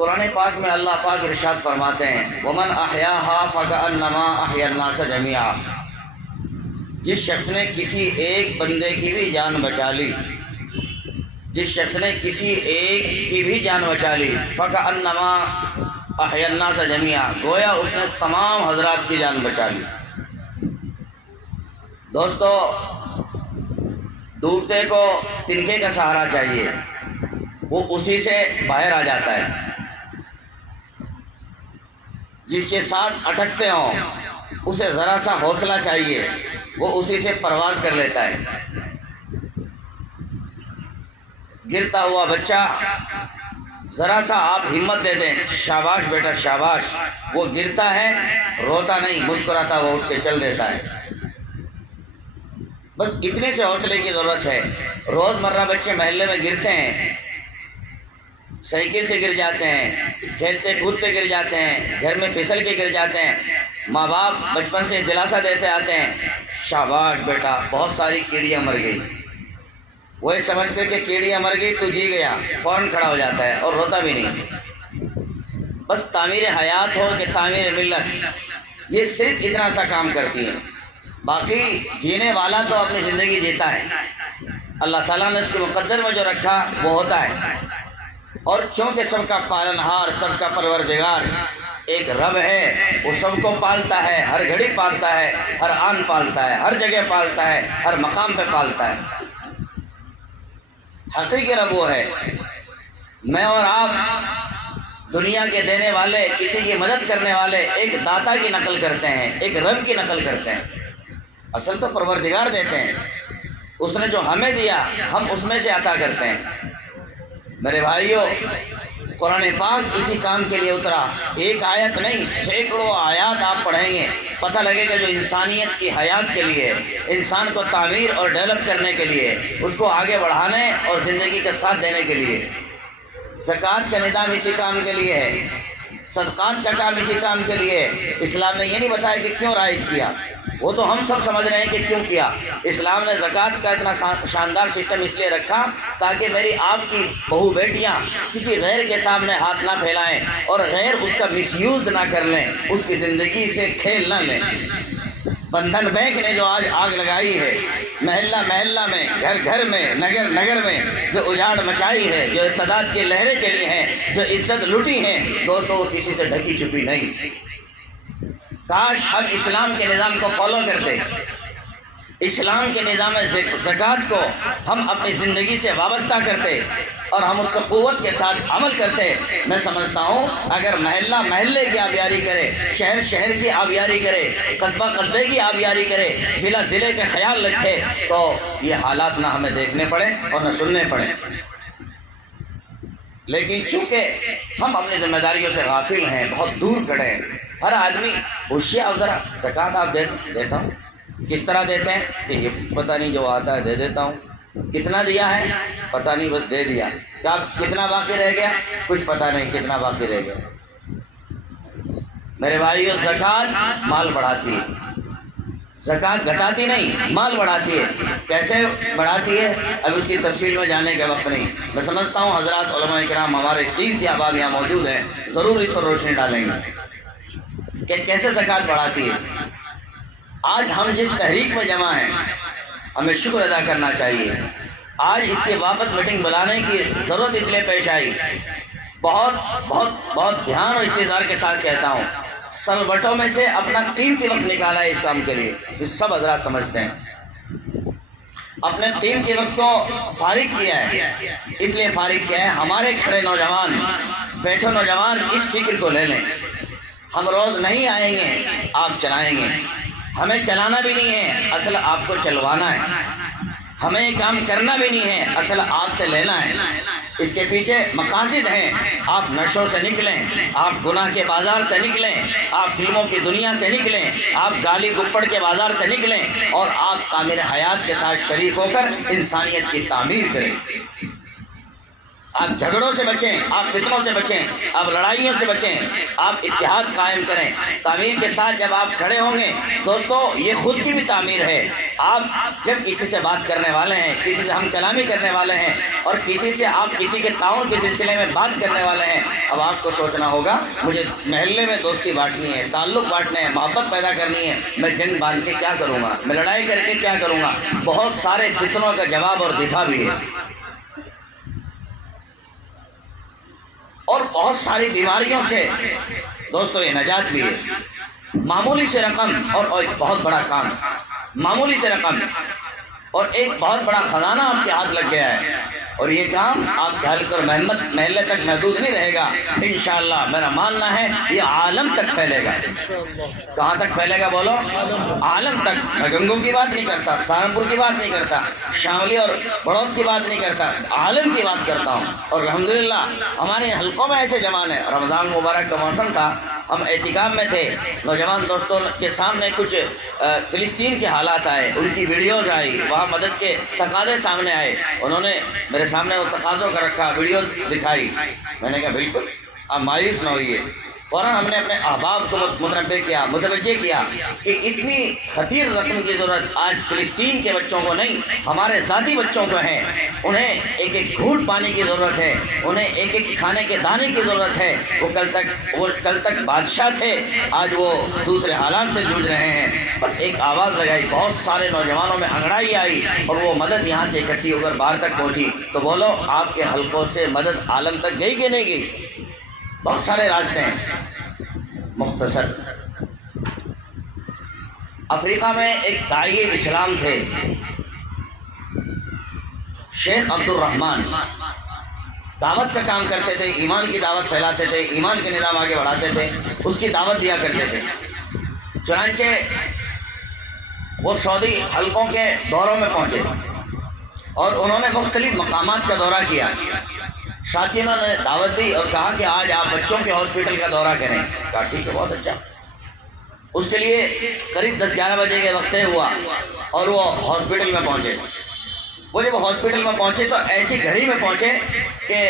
قرآن پاک میں اللہ پاک ارشاد فرماتے ہیں وَمَنْ أَحْيَاهَا فَكَأَنَّمَا أَحْيَا النَّاسَ جَمِيعًا، جس شخص نے کسی ایک بندے کی بھی جان بچا لی، جس شخص نے کسی ایک کی بھی جان بچا لی، فَكَأَنَّمَا أَحْيَا النَّاسَ جَمِيعًا، گویا اس نے تمام حضرات کی جان بچا لی۔ دوستو، ڈوبتے کو تنکے کا سہارا چاہیے، وہ اسی سے باہر آ جاتا ہے۔ جس کے ساتھ اٹکتے ہوں اسے ذرا سا حوصلہ چاہیے، وہ اسی سے پرواز کر لیتا ہے۔ گرتا ہوا بچہ ذرا سا آپ ہمت دے دیں، شاباش بیٹا شاباش، وہ گرتا ہے روتا نہیں، مسکراتا وہ اٹھ کے چل دیتا ہے۔ بس اتنے سے حوصلے کی ضرورت ہے۔ روز مرہ بچے محلے میں گرتے ہیں، سائیکل سے گر جاتے ہیں، کھیلتے کودتے گر جاتے ہیں، گھر میں پھسل کے گر جاتے ہیں، ماں باپ بچپن سے دلاسا دیتے آتے ہیں شاباش بیٹا بہت ساری کیڑیاں مر گئی، وہ سمجھ کر کہ کیڑیاں مر گئی تو جی گیا، فوراً کھڑا ہو جاتا ہے اور روتا بھی نہیں۔ بس تعمیر حیات ہو کہ تعمیر ملت، یہ صرف اتنا سا کام کرتی ہیں، باقی جینے والا تو اپنی زندگی جیتا ہے۔ اللہ تعالیٰ نے اس کے مقدر میں جو رکھا وہ ہوتا ہے، اور چونکہ سب کا پالنہار، سب کا پروردگار ایک رب ہے، وہ سب کو پالتا ہے، ہر گھڑی پالتا ہے، ہر آن پالتا ہے، ہر جگہ پالتا ہے، ہر مقام پہ پالتا ہے۔ حقیقی رب وہ ہے۔ میں اور آپ دنیا کے دینے والے، کسی کی مدد کرنے والے ایک داتا کی نقل کرتے ہیں، ایک رب کی نقل کرتے ہیں، اصل تو پروردگار دیتے ہیں۔ اس نے جو ہمیں دیا ہم اس میں سے عطا کرتے ہیں۔ میرے بھائیوں، قرآن پاک اسی کام کے لیے اترا، ایک آیت نہیں سینکڑوں آیات آپ پڑھیں گے، پتہ لگے گا جو انسانیت کی حیات کے لیے، انسان کو تعمیر اور ڈیولپ کرنے کے لیے، اس کو آگے بڑھانے اور زندگی کا ساتھ دینے کے لیے۔ زکوٰۃ کا نظام اسی کام کے لیے ہے، صدقات کا کام اسی کام کے لیے ہے۔ اسلام نے یہ نہیں بتایا کہ کیوں رائج کیا، وہ تو ہم سب سمجھ رہے ہیں کہ کیوں کیا۔ اسلام نے زکوٰۃ کا اتنا شاندار سسٹم اس لیے رکھا تاکہ میری آپ کی بہو بیٹیاں کسی غیر کے سامنے ہاتھ نہ پھیلائیں اور غیر اس کا مس یوز نہ کر لیں، اس کی زندگی سے کھیل نہ لیں۔ بندھن بینک نے جو آج آگ لگائی ہے، محلہ محلہ میں، گھر گھر میں، نگر نگر میں جو اجاڑ مچائی ہے، جو ارتداد کی لہریں چلی ہیں، جو عزت لٹی ہیں، دوستو وہ کسی سے ڈھکی چھپی نہیں۔ کاش ہم اسلام کے نظام کو فالو کرتے، اسلام کے نظام زکوٰۃ کو ہم اپنی زندگی سے وابستہ کرتے اور ہم اس کو قوت کے ساتھ عمل کرتے۔ میں سمجھتا ہوں اگر محلہ محلے کی آبیاری کرے، شہر شہر کی آبیاری کرے، قصبہ قصبے کی آبیاری کرے، ضلع ضلع کا خیال رکھے، تو یہ حالات نہ ہمیں دیکھنے پڑیں اور نہ سننے پڑیں۔ لیکن چونکہ ہم اپنی ذمہ داریوں سے غافل ہیں، بہت دور کھڑے ہیں، ہر آدمی ہوشیار ذرا زکوٰۃ آپ دیتا ہوں، کس طرح دیتے ہیں کہ یہ پتہ نہیں، جو آتا ہے دے دیتا ہوں، کتنا دیا ہے پتہ نہیں، بس دے دیا، کیا کتنا باقی رہ گیا کچھ پتہ نہیں کتنا باقی رہ گیا۔ میرے بھائیو، زکوٰۃ مال بڑھاتی ہے، زکوٰۃ گھٹاتی نہیں، مال بڑھاتی ہے۔ کیسے بڑھاتی ہے اب اس کی تفصیل میں جانے کا وقت نہیں، میں سمجھتا ہوں حضرات علماء کرام ہمارے قیمتی احباب یہاں موجود ہیں، ضرور اس پر روشنی ڈالیں گے کہ کیسے زکوٰۃ بڑھاتی ہے۔ آج ہم جس تحریک میں جمع ہیں ہمیں شکر ادا کرنا چاہیے۔ آج اس کی واپس میٹنگ بلانے کی ضرورت اس لیے پیش آئی، بہت بہت بہت دھیان اور استحضار کے ساتھ کہتا ہوں، سلوٹوں میں سے اپنا قیمتی وقت نکالا ہے اس کام کے لیے، یہ سب حضرات سمجھتے ہیں۔ اپنے قیمتی وقت کو فارغ کیا ہے، اس لیے فارغ کیا ہے ہمارے کھڑے نوجوان، بیٹھے نوجوان اس فکر کو لے لیں، ہم روز نہیں آئیں گے، آپ چلائیں گے، ہمیں چلانا بھی نہیں ہے، اصل آپ کو چلوانا ہے، ہمیں یہ کام کرنا بھی نہیں ہے، اصل آپ سے لینا ہے۔ اس کے پیچھے مقاصد ہیں، آپ نشوں سے نکلیں، آپ گناہ کے بازار سے نکلیں، آپ فلموں کی دنیا سے نکلیں، آپ گالی گپڑ کے بازار سے نکلیں اور آپ تعمیر حیات کے ساتھ شریک ہو کر انسانیت کی تعمیر کریں۔ آپ جھگڑوں سے بچیں، آپ فتنوں سے بچیں، آپ لڑائیوں سے بچیں، آپ اتحاد قائم کریں۔ تعمیر کے ساتھ جب آپ کھڑے ہوں گے دوستو، یہ خود کی بھی تعمیر ہے۔ آپ جب کسی سے بات کرنے والے ہیں، کسی سے ہم کلامی کرنے والے ہیں، اور کسی سے آپ کسی کے تعاون کے سلسلے میں بات کرنے والے ہیں، اب آپ کو سوچنا ہوگا مجھے محلے میں دوستی بانٹنی ہے، تعلق بانٹنے ہیں، محبت پیدا کرنی ہے، میں جنگ باندھ کے کیا کروں گا، میں لڑائی کر کے کیا کروں گا؟ بہت سارے فتنوں کا جواب اور دفاع بھی ہے، اور بہت ساری بیماریوں سے دوستو یہ نجات بھی ہے۔ معمولی سے رقم اور ایک بہت بڑا کام، معمولی سے رقم اور ایک بہت بڑا خزانہ آپ کے ہاتھ لگ گیا ہے، اور یہ کام آپ کے حلقہ اور محلے تک محدود نہیں رہے گا، انشاءاللہ میرا ماننا ہے یہ عالم تک پھیلے گا۔ کہاں تک پھیلے گا بولو؟ عالم تک۔ میں گنگوں کی بات نہیں کرتا، سہارنپور کی بات نہیں کرتا، شاملی اور بڑوت کی بات نہیں کرتا، عالم کی بات کرتا ہوں۔ اور الحمدللہ ہمارے حلقوں میں ایسے جوان ہیں۔ رمضان مبارک کا موسم تھا، ہم اعتکاف میں تھے، نوجوان دوستوں کے سامنے کچھ فلسطین کے حالات آئے، ان کی ویڈیوز آئی، وہاں مدد کے تقاضے سامنے آئے، انہوں نے میرے سامنے وہ تقاضوں کا رکھا، ویڈیو دکھائی، میں نے کہا بالکل آپ مایوس نہ ہوئیے۔ فوراً ہم نے اپنے احباب کو متنبہ کیا، متوجہ کیا کہ اتنی خطیر رقم کی ضرورت آج فلسطین کے بچوں کو نہیں، ہمارے ذاتی بچوں کو ہے۔ انہیں ایک ایک گھونٹ پانی کی ضرورت ہے، انہیں ایک ایک کھانے کے دانے کی ضرورت ہے۔ وہ کل تک بادشاہ تھے، آج وہ دوسرے حالات سے جوجھ رہے ہیں۔ بس ایک آواز لگائی، بہت سارے نوجوانوں میں انگڑائی آئی، اور وہ مدد یہاں سے اکٹھی ہو کر باہر تک پہنچی۔ تو بولو آپ کے حلقوں سے مدد عالم تک گئی کہ نہیں گئی؟ بہت سارے راستے ہیں۔ مختصر، افریقہ میں ایک داعی اسلام تھے، شیخ عبد الرحمن، دعوت کا کام کرتے تھے، ایمان کی دعوت پھیلاتے تھے، ایمان کے نظام آگے بڑھاتے تھے، اس کی دعوت دیا کرتے تھے۔ چنانچہ وہ سعودی حلقوں کے دوروں میں پہنچے اور انہوں نے مختلف مقامات کا دورہ کیا۔ ساتھیوں نے دعوت دی اور کہا کہ آج آپ بچوں کے ہاسپٹل کا دورہ کریں۔ کہا ٹھیک ہے، بہت اچھا۔ اس کے لیے قریب 10-11 بجے کے وقت ہوا اور وہ ہاسپٹل میں پہنچے۔ وہ جب ہاسپٹل میں پہنچے تو ایسی گھڑی میں پہنچے کہ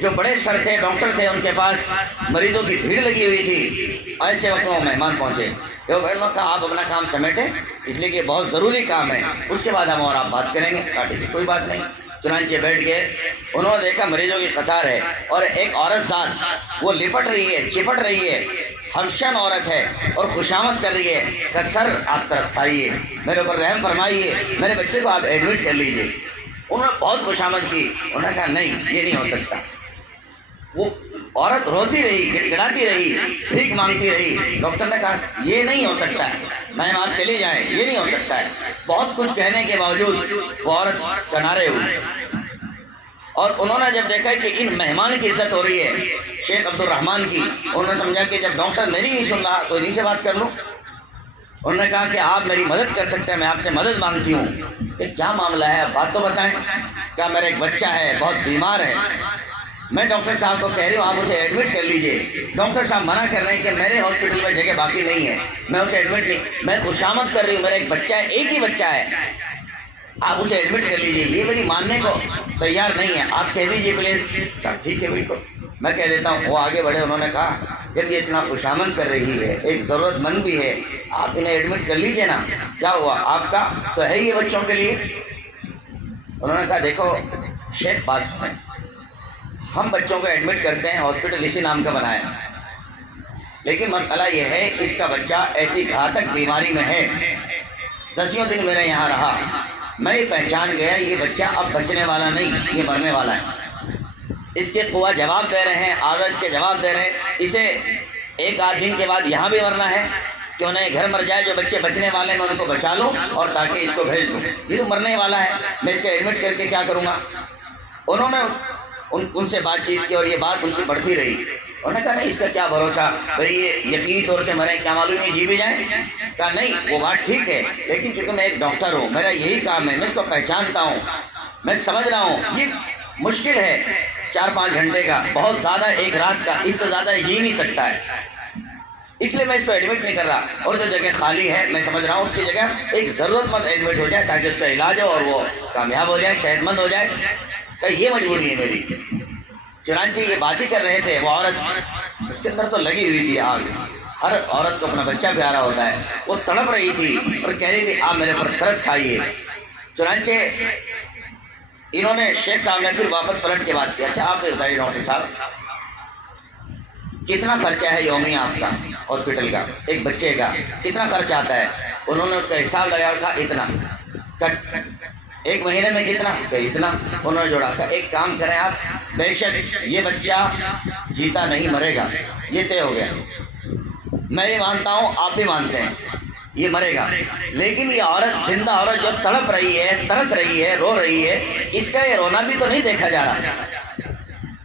جو بڑے سر تھے، ڈاکٹر تھے، ان کے پاس مریضوں کی بھیڑ لگی ہوئی تھی۔ ایسے وقت وہ مہمان پہنچے، جو بہنوں نے کہا آپ اپنا کام سمیٹیں، اس لیے کہ بہت ضروری کام ہے، اس کے بعد ہم اور آپ بات کریں گے۔ کہا ٹھیک ہے، کوئی بات نہیں۔ چنانچہ بیٹھ گئے، انہوں نے دیکھا مریضوں کی قطار ہے اور ایک عورت ذات وہ لپٹ رہی ہے، چپٹ رہی ہے، حبشن عورت ہے اور خوشامد کر رہی ہے کہ سر آپ طرف کھائیے، میرے اوپر رحم فرمائیے، میرے بچے کو آپ ایڈمٹ کر لیجئے۔ انہوں نے بہت خوشامد کی، انہوں نے کہا نہیں یہ نہیں ہو سکتا۔ وہ عورت روتی رہی، گڑ گڑاتی رہی، بھیک مانگتی رہی۔ ڈاکٹر نے کہا یہ نہیں ہو سکتا ہے، میم آپ چلی جائیں، یہ نہیں ہو سکتا ہے۔ بہت کچھ کہنے کے باوجود وہ عورت کنارے ہوئی، اور انہوں نے جب دیکھا کہ ان مہمان کی عزت ہو رہی ہے شیخ عبد الرحمن کی، انہوں نے سمجھا کہ جب ڈاکٹر میری نہیں سن رہا تو انہیں سے بات کر لوں۔ انہوں نے کہا کہ آپ میری مدد کر سکتے ہیں، میں آپ سے مدد مانگتی ہوں۔ کہ کیا معاملہ ہے، بات تو بتائیں۔ کہا میرا ایک بچہ ہے، بہت بیمار ہے، میں ڈاکٹر صاحب کو کہہ رہی ہوں آپ اسے ایڈمٹ کر لیجئے۔ ڈاکٹر صاحب منع کر رہے ہیں کہ میرے ہاسپٹل میں جگہ باقی نہیں ہے، میں اسے ایڈمٹ نہیں، میں خوشامد کر رہی ہوں، میرا ایک بچہ ہے، ایک ہی بچہ ہے، آپ اسے ایڈمٹ کر لیجئے۔ یہ میری ماننے کو تیار نہیں ہے، آپ کہہ دیجئے پلیز۔ کہا ٹھیک ہے بالکل میں کہہ دیتا ہوں۔ وہ آگے بڑھے، انہوں نے کہا جب یہ اتنا خوشامد کر رہی ہے، ایک ضرورت مند بھی ہے، آپ انہیں ایڈمٹ کر لیجئے نا۔ کیا ہوا، آپ کا تو ہے یہ بچوں کے لیے۔ انہوں نے کہا دیکھو شیخ بات سنیں، ہم بچوں کو ایڈمٹ کرتے ہیں، ہاسپٹل اسی نام کا بنایا ہے، لیکن مسئلہ یہ ہے اس کا بچہ ایسی گھاتک بیماری میں ہے، 10 دن میرے یہاں رہا، میں یہ پہچان گیا یہ بچہ اب بچنے والا نہیں، یہ مرنے والا ہے۔ اس کے قوا جواب دے رہے ہیں، اعضاء اس کے جواب دے رہے ہیں، اسے 1-8 دن کے بعد یہاں بھی مرنا ہے کہ انہیں گھر مر جائے، جو بچے بچنے والے میں ان کو بچا لوں اور تاکہ اس کو بھیج دوں، یہ تو مرنے والا ہے، میں اس کو ایڈمٹ کر کے کیا کروں گا۔ انہوں نے ان سے بات چیت کی اور یہ بات ان کی بڑھتی رہی۔ انہوں نے کہا نہیں اس کا کیا بھروسہ، بھئی یہ یقینی طور سے مرے، کیا معلوم یہ جی بھی جائیں۔ کہا نہیں وہ بات ٹھیک ہے، لیکن چونکہ میں ایک ڈاکٹر ہوں، میرا یہی کام ہے، میں اس کو پہچانتا ہوں، میں سمجھ رہا ہوں یہ مشکل ہے 4-5 گھنٹے کا، بہت زیادہ 1 رات کا، اس سے زیادہ جی نہیں سکتا ہے، اس لیے میں اس کو ایڈمٹ نہیں کر رہا، اور جو جگہ خالی ہے میں سمجھ رہا ہوں اس کی جگہ ایک ضرورت مند ایڈمٹ ہو جائے تاکہ اس کا علاج ہو اور وہ کامیاب ہو جائے، صحت مند ہو جائے۔ کہ یہ مجبوری ہے میری۔ چنانچہ یہ بات ہی کر رہے تھے، وہ عورت اس کے اندر تو لگی ہوئی تھی آگ، ہر عورت کو اپنا بچہ پیارا ہوتا ہے، وہ تڑپ رہی تھی اور کہہ رہی تھی آپ میرے پر ترس کھائیے۔ چنانچہ انہوں نے شیخ صاحب نے پھر واپس پلٹ کے بات کیا، اچھا آپ نے بتائیے ڈاکٹر صاحب کتنا خرچہ ہے یومی آپ کا ہاسپٹل کا، ایک بچے کا کتنا خرچ آتا ہے؟ انہوں نے اس کا حساب لگایا اور کہا اتنا، کٹ ایک مہینے میں کتنا کہ اتنا، انہوں نے جوڑا، کہا ایک کام کریں آپ، بے شک یہ بچہ جیتا نہیں مرے گا، یہ طے ہو گیا، میں یہ مانتا ہوں آپ بھی مانتے ہیں یہ مرے گا، لیکن یہ عورت زندہ عورت جب تڑپ رہی ہے، ترس رہی ہے، رو رہی ہے، اس کا یہ رونا بھی تو نہیں دیکھا جا رہا،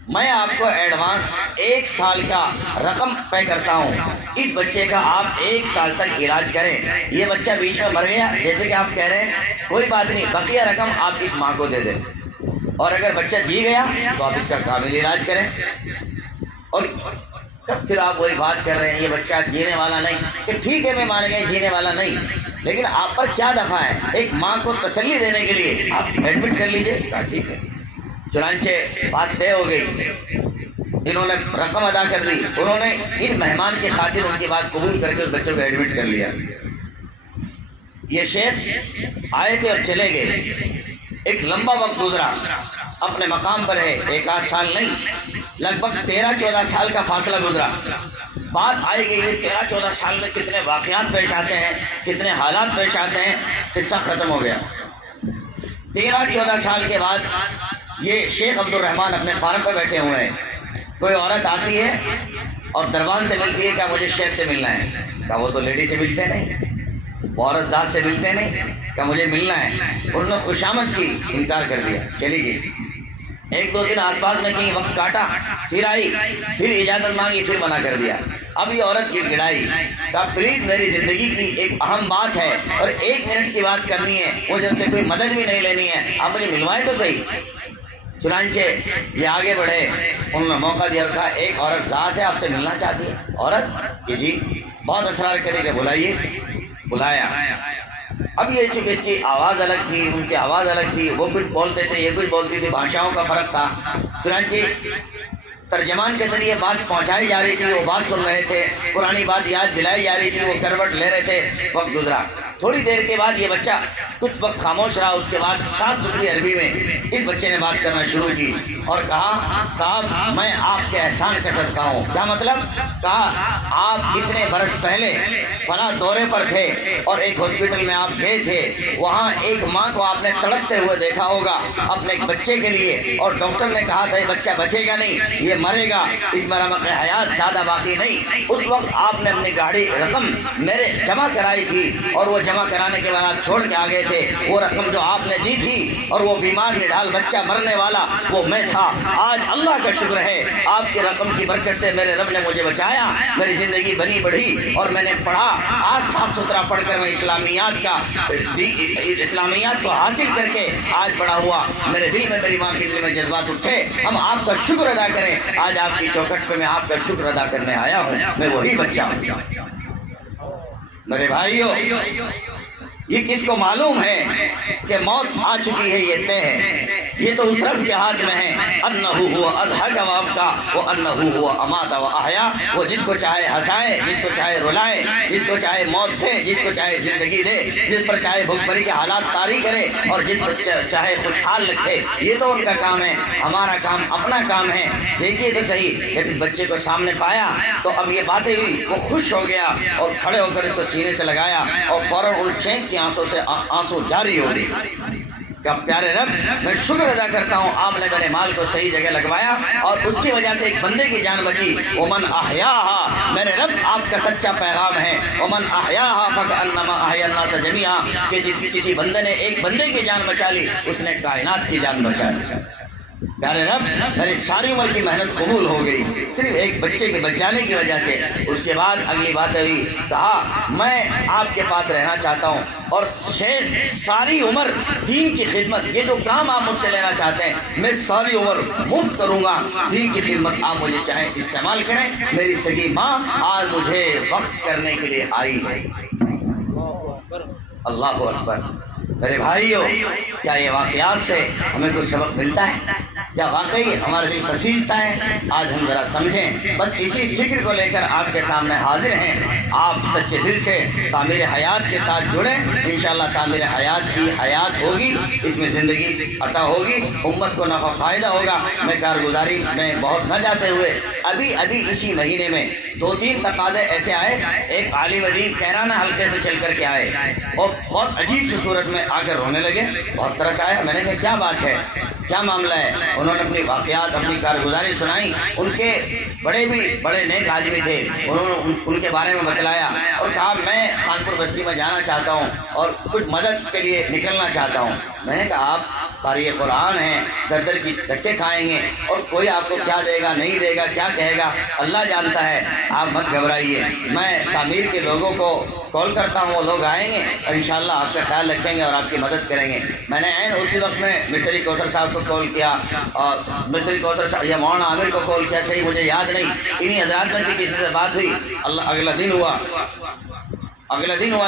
میں آپ کو ایڈوانس 1 سال کا رقم پے کرتا ہوں، اس بچے کا آپ 1 سال تک علاج کریں، یہ بچہ بیچ میں مر گیا جیسے کہ آپ کہہ رہے ہیں کوئی بات نہیں، بقیہ رقم آپ اس ماں کو دے دیں، اور اگر بچہ جی گیا تو آپ اس کا کامل علاج کریں۔ اور پھر آپ وہی بات کر رہے ہیں یہ بچہ جینے والا نہیں، کہ ٹھیک ہے میں مان گئے جینے والا نہیں، لیکن آپ پر کیا دفعہ ہے؟ ایک ماں کو تسلی دینے کے لیے آپ ایڈمٹ کر لیجئے، کہا ٹھیک ہے۔ چنانچہ بات طے ہو گئی، انہوں نے رقم ادا کر دی، انہوں نے ان مہمان کی خاطر ان کی بات قبول کر کے اس بچے کو ایڈمٹ کر لیا۔ یہ شیخ آئے تھے اور چلے گئے، ایک لمبا وقت گزرا، اپنے مقام پر ہے، 1 سال نہیں، لگ بھگ 13-14 سال کا فاصلہ گزرا، بات آئے گئی 13-14 سال میں کتنے واقعات پیش آتے ہیں، کتنے حالات پیش آتے ہیں، قصہ ختم ہو گیا۔ 13-14 سال کے بعد یہ شیخ عبد الرحمن اپنے فارم پہ بیٹھے ہوئے ہیں، کوئی عورت آتی ہے اور دربان سے ملتی ہے، کیا مجھے شیخ سے ملنا ہے؟ کہا وہ تو لیڈی سے ملتے نہیں، وہ عورت ذات سے ملتے نہیں، کہا مجھے ملنا ہے، انہوں نے خوشامد کی، انکار کر دیا، چلی گئی۔ 1-2 دن آس پاس میں کہیں وقت کاٹا، پھر آئی، پھر اجازت مانگی، پھر منع کر دیا۔ اب یہ عورت گڑ گڑائی، کہا پلیز میری زندگی کی ایک اہم بات ہے اور 1 منٹ کی بات کرنی ہے، مجھے ان سے کوئی مدد بھی نہیں لینی ہے، آپ مجھے ملوائیں تو صحیح۔ چنانچہ یہ آگے بڑھے، انہوں نے موقع دیا، کہا ایک عورت ذات ہے آپ سے ملنا چاہتی ہے۔ عورت کہ جی، بہت اصرار کرے کہ بلائیے، بلایا۔ اب یہ چونکہ اس کی آواز الگ تھی، ان کی آواز الگ تھی، وہ کچھ بولتے تھے، یہ کچھ بولتی تھی، بھاشاؤں کا فرق تھا، چنانچہ ترجمان کے ذریعے بات پہنچائی جا رہی تھی، وہ بات سن رہے تھے، پرانی بات یاد دلائی جا رہی تھی، وہ کروٹ لے رہے تھے، وقت گزرا۔ تھوڑی دیر کے بعد یہ بچہ کچھ وقت خاموش رہا، اس کے بعد صاف ستھری عربی میں اس بچے نے بات کرنا شروع کی اور کہا صاحب میں آپ کے احسان کا صدقہ ہوں۔ کیا مطلب؟ کہا آپ اتنے برس پہلے فلاں دورے پر تھے اور ایک ہاسپٹل میں آپ گئے تھے، وہاں ایک ماں کو آپ نے تڑپتے ہوئے دیکھا ہوگا اپنے ایک بچے کے لیے، اور ڈاکٹر نے کہا تھا یہ بچہ بچے گا نہیں، یہ مرے گا، اس میں رمق حیات زیادہ باقی نہیں۔ اس وقت آپ نے اپنی گاڑی رقم میرے جمع کرائی تھی، اور وہ جمع کرانے کے بعد آپ چھوڑ کے آ گئے تھے، وہ رقم جو آپ نے دی تھی اور وہ بیمار نڈھال بچہ مرنے والا وہ میں تھا۔ آج اللہ کا شکر ہے آپ کی رقم کی برکت سے میرے رب نے مجھے بچایا، میری زندگی بنی بڑھی اور میں نے پڑھا، آج صاف ستھرا پڑھ کر میں اسلامیات کو حاصل کر کے آج بڑا ہوا، میرے دل میں، میری ماں کے دل میں جذبات اٹھے، ہم آپ کا شکر ادا کریں۔ آج آپ کی چوکھٹ پہ میں آپ کا شکر ادا کرنے آیا ہوں، میں وہی بچہ ہوں۔ میرے بھائیو، یہ کس کو معلوم ہے کہ موت آ چکی ہے، یہ طے ہے، یہ تو اس رب کے ہاتھ میں ہے، انہ ہوا اضحک و ابکا وانہ ہوا امات و احیا۔ وہ جس کو چاہے ہنسائے، جس کو چاہے رلائے، جس کو چاہے موت دے، جس کو چاہے زندگی دے، جس پر چاہے بھوک مری کے حالات طاری کرے اور جس پر چاہے خوشحال رکھے، یہ تو ان کا کام ہے۔ ہمارا کام اپنا کام ہے۔ دیکھیے تو صحیح، جب اس بچے کو سامنے پایا تو اب یہ باتیں ہوئی، وہ خوش ہو گیا اور کھڑے ہو کر اس کو سینے سے لگایا اور فوراً اس شیخ کی آنسوں سے آنسو جاری ہو گئی کہ پیارے رب میں شکر ادا کرتا ہوں آپ نے میرے مال کو صحیح جگہ لگوایا اور اس کی وجہ سے ایک بندے کی جان بچی۔ ومن احیاہا، میرے رب آپ کا سچا پیغام ہے، ومن احیاہا فکأنما احیا الناس جمیعا، کہ کسی بندے نے ایک بندے کی جان بچا لی، اس نے کائنات کی جان بچا لی۔ پیارے رب میری ساری عمر کی محنت قبول ہو گئی صرف ایک بچے کے بچ جانے کی وجہ سے۔ اس کے بعد اگلی بات ہوئی، کہا میں آپ کے پاس رہنا چاہتا ہوں اور شیخ ساری عمر دین کی خدمت، یہ جو کام آپ مجھ سے لینا چاہتے ہیں میں ساری عمر مفت کروں گا، دین کی خدمت آپ مجھے چاہیں استعمال کریں۔ میری سگی ماں آج مجھے وقف کرنے کے لیے آئی ہے۔ اللہ اکبر۔ میرے بھائیو، کیا یہ واقعات سے ہمیں کچھ سبق ملتا ہے؟ کیا واقعی ہمارا دل پسیجتا ہے؟ آج ہم ذرا سمجھیں، بس اسی فکر کو لے کر آپ کے سامنے حاضر ہیں۔ آپ سچے دل سے تعمیر حیات کے ساتھ جڑیں، انشاءاللہ تعمیر حیات کی حیات ہوگی، اس میں زندگی عطا ہوگی، امت کو نفع فائدہ ہوگا۔ میں کارگزاری میں بہت نہ جاتے ہوئے ابھی اسی مہینے میں 2-3 تقاضے ایسے آئے۔ ایک عالم دین کیرانہ حلقے سے چل کر کے آئے اور بہت عجیب سی صورت میں آ کر رونے لگے، بہت ترس آیا۔ میں نے کہا کیا بات ہے، کیا معاملہ ہے؟ انہوں نے اپنی واقعات، اپنی کارگزاری سنائی۔ ان کے بڑے نیک آدمی تھے، انہوں نے ان کے بارے میں بتلایا اور کہا میں خانپور بستی میں جانا چاہتا ہوں اور کچھ مدد کے لیے نکلنا چاہتا ہوں۔ میں نے کہا آپ قاری قرآن ہیں، در کی دھکے کھائیں گے اور کوئی آپ کو کیا دے گا نہیں دے گا، کیا کہے گا اللہ جانتا ہے، آپ مت گھبرائیے، میں تعمیر کے لوگوں کو کال کرتا ہوں، وہ لوگ آئیں گے اور انشاءاللہ آپ کا خیال رکھیں گے اور آپ کی مدد کریں گے۔ میں نے عین اسی وقت میں مستری کوثر صاحب کو کال کیا اور مستری کوثر صاحب یا مولانا عامر کو کال کیا، صحیح مجھے یاد نہیں، انہی حضرات میں سے کسی سے بات ہوئی۔ اگلا دن ہوا،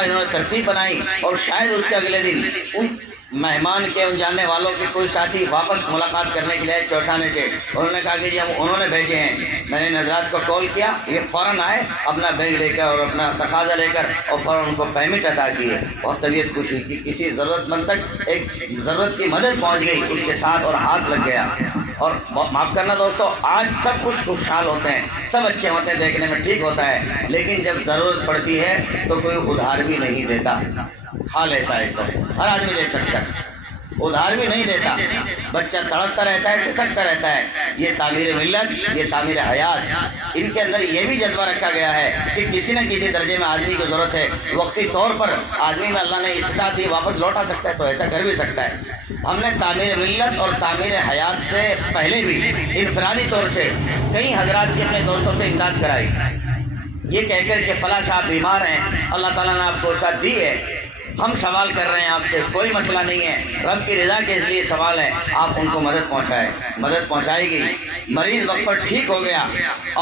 انہوں نے ترتیب بنائی اور شاید اس کے اگلے دن ان مہمان کے، ان جاننے والوں کے کوئی ساتھی واپس ملاقات کرنے کے لیے چوسانے سے، انہوں نے کہا کہ جی انہوں نے بھیجے ہیں۔ میں نے حضرات کو کال کیا، یہ فوراً آئے اپنا بیگ لے کر اور اپنا تقاضا لے کر اور فوراً ان کو پیمنٹ عطا کی ہے۔ بہت طبیعت خوش ہوئی کہ کسی ضرورت مند تک ایک ضرورت کی مدد پہنچ گئی اس کے ساتھ اور ہاتھ لگ گیا۔ اور معاف کرنا دوستو، آج سب خوشحال ہوتے ہیں، سب اچھے ہوتے ہیں، دیکھنے میں ٹھیک ہوتا ہے، لیکن جب ضرورت پڑتی ہے تو کوئی ادھار بھی نہیں دیتا۔ حال ایسا ہے، اس کو ہر آدمی دیکھ سکتا ہے، ادھار بھی نہیں دیتا، بچہ تڑپتا رہتا ہے، سسکتا رہتا ہے۔ یہ تعمیر ملت، یہ تعمیر حیات، ان کے اندر یہ بھی جذبہ رکھا گیا ہے کہ کسی نہ کسی درجے میں آدمی کو ضرورت ہے، وقتی طور پر آدمی میں اللہ نے استطاعت دی واپس لوٹا سکتا ہے تو ایسا کر بھی سکتا ہے۔ ہم نے تعمیر ملت اور تعمیر حیات سے پہلے بھی انفرادی طور سے کئی حضرات کی اپنے دوستوں سے امداد کرائی، یہ کہہ کر کہ فلاں صاحب بیمار ہیں، اللہ تعالیٰ نے آپ کو وسعت دی ہے، ہم سوال کر رہے ہیں آپ سے، کوئی مسئلہ نہیں ہے، رب کی رضا کے اس لیے سوال ہے، آپ ان کو مدد پہنچائیں۔ مدد پہنچائی گئی، مریض وقت پر ٹھیک ہو گیا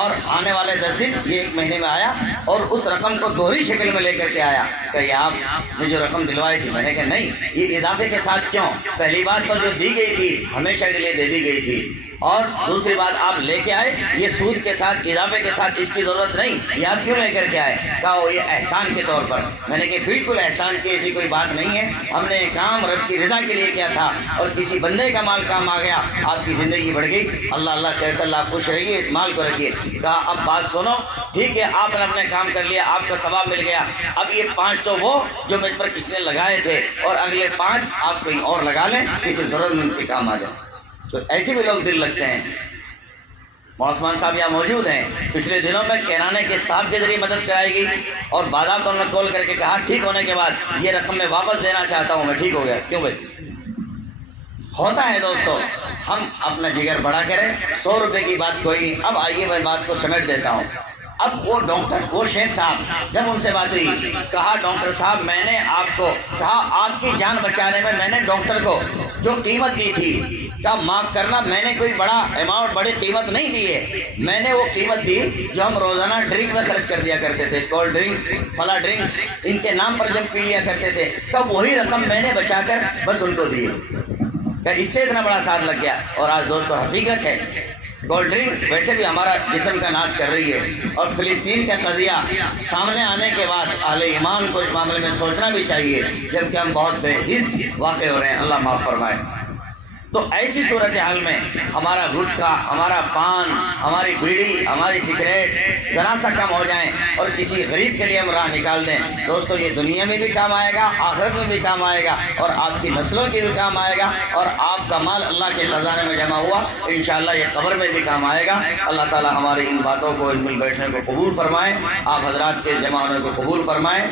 اور آنے والے 10 دن، یہ 1 مہینے میں آیا اور اس رقم کو دوہری شکل میں لے کر کے آیا کہ یہ آپ نے جو رقم دلوائی تھی۔ میں نے کہا نہیں، یہ اضافے کے ساتھ کیوں؟ پہلی بات تو جو دی گئی تھی ہمیشہ کے لیے دے دی گئی تھی، اور دوسری بات آپ لے کے آئے یہ سود کے ساتھ، اضافے کے ساتھ، اس کی ضرورت نہیں، یہ آپ کیوں لے کر کے آئے؟ کہا وہ یہ احسان کے طور پر۔ میں نے کہا بالکل احسان کی ایسی کوئی بات نہیں ہے، ہم نے کام رب کی رضا کے لیے کیا تھا اور کسی بندے کا مال کام آ گیا، آپ کی زندگی بڑھ گئی، اللہ خیر سے اللہ خوش رہیے، اس مال کو رکھیے۔ کہا اب بات سنو، ٹھیک ہے آپ نے اپنے کام کر لیا، آپ کو ثواب مل گیا، اب یہ 5 تو وہ جو مجھ پر کس نے لگائے تھے اور اگلے 5 آپ کہیں اور لگا لیں، کسی ضرورت مند کے کام آ جائے۔ تو ایسے بھی لوگ دل لگتے ہیں۔ عثمان صاحب یہاں موجود ہیں، پچھلے دنوں میں کیرانے کے صاحب کے ذریعے مدد کرائی گئی اور باضابطہ انہوں نے کال کر کے کہا ٹھیک ہونے کے بعد یہ رقم میں واپس دینا چاہتا ہوں، میں ٹھیک ہو گیا۔ کیوں بھائی؟ ہوتا ہے دوستو، ہم اپنا جگر بڑا کریں، 100 روپے کی بات کوئی نہیں۔ اب آئیے میں بات کو سمیٹ دیتا ہوں۔ اب وہ ڈاکٹر، وہ شیخ صاحب، جب ان سے بات ہوئی کہا ڈاکٹر صاحب میں نے آپ کو کہا آپ کی جان بچانے میں میں نے ڈاکٹر کو جو قیمت دی تھی، کہا معاف کرنا میں نے کوئی بڑا اماؤنٹ، بڑی قیمت نہیں دی ہے، میں نے وہ قیمت دی جو ہم روزانہ ڈرنک میں خرچ کر دیا کرتے تھے، کولڈ ڈرنک، فلاں ڈرنک، ان کے نام پر جب پی لیا کرتے تھے، تب وہی رقم میں نے بچا کر بس ان کو دی ہے۔ کہ اس سے اتنا بڑا ساتھ لگ گیا۔ اور آج دوستو حقیقت ہے، کولڈ ڈرنک ویسے بھی ہمارا جسم کا ناش کر رہی ہے، اور فلسطین کا قضیہ سامنے آنے کے بعد اہل ایمان کو اس معاملے میں سوچنا بھی چاہیے، جبکہ ہم بہت بے حس واقع ہو رہے ہیں، اللہ معاف فرمائے۔ تو ایسی صورتحال میں ہمارا گٹکا، ہمارا پان، ہماری بیڑی، ہماری سگریٹ ذرا سا کم ہو جائیں اور کسی غریب کے لیے ہم راہ نکال دیں، دوستو یہ دنیا میں بھی کام آئے گا، آخرت میں بھی کام آئے گا، اور آپ کی نسلوں کی بھی کام آئے گا، اور آپ کا مال اللہ کے خزانے میں جمع ہوا انشاءاللہ یہ قبر میں بھی کام آئے گا۔ اللہ تعالی ہماری ان باتوں کو، ان مل بیٹھنے کو قبول فرمائے، آپ حضرات کے جمع ہونے کو قبول فرمائے۔